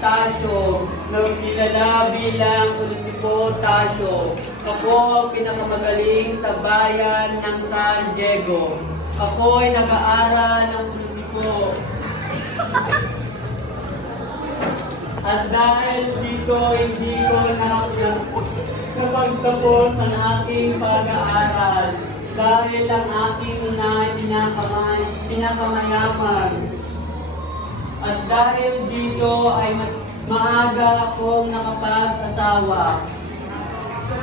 Anastasio, na kilala bilang Munisipyo Tasio. Ako ang pinakamagaling sa bayan ng San Diego. Ako ay nag-aaral ng munisipyo. At dahil dito, hindi ko nakapagtapos ang aking pag-aaral. Dahil ang aking ina ay pinakamayaman. At dahil dito ay maaga akong nakapag-asawa.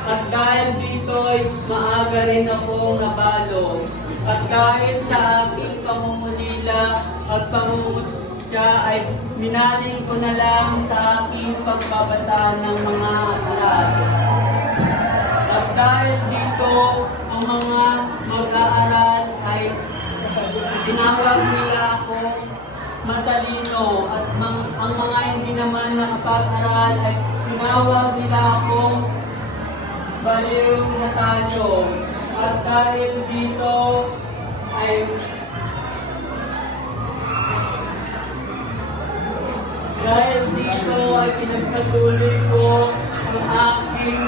At dahil dito ay maaga rin akong nabalo. At dahil sa aking pangungulila at pangungutya ay minaling ko na lang sa aking pagbabasa ng mga aklat. At dahil dito, ang mga mag-aaral ay tinawag nila akong matalino at ang mga hindi naman nakapag-aral ay tinawag nila akong baliw na tayo. At dahil dito ay pinagpatuloy ko ang aking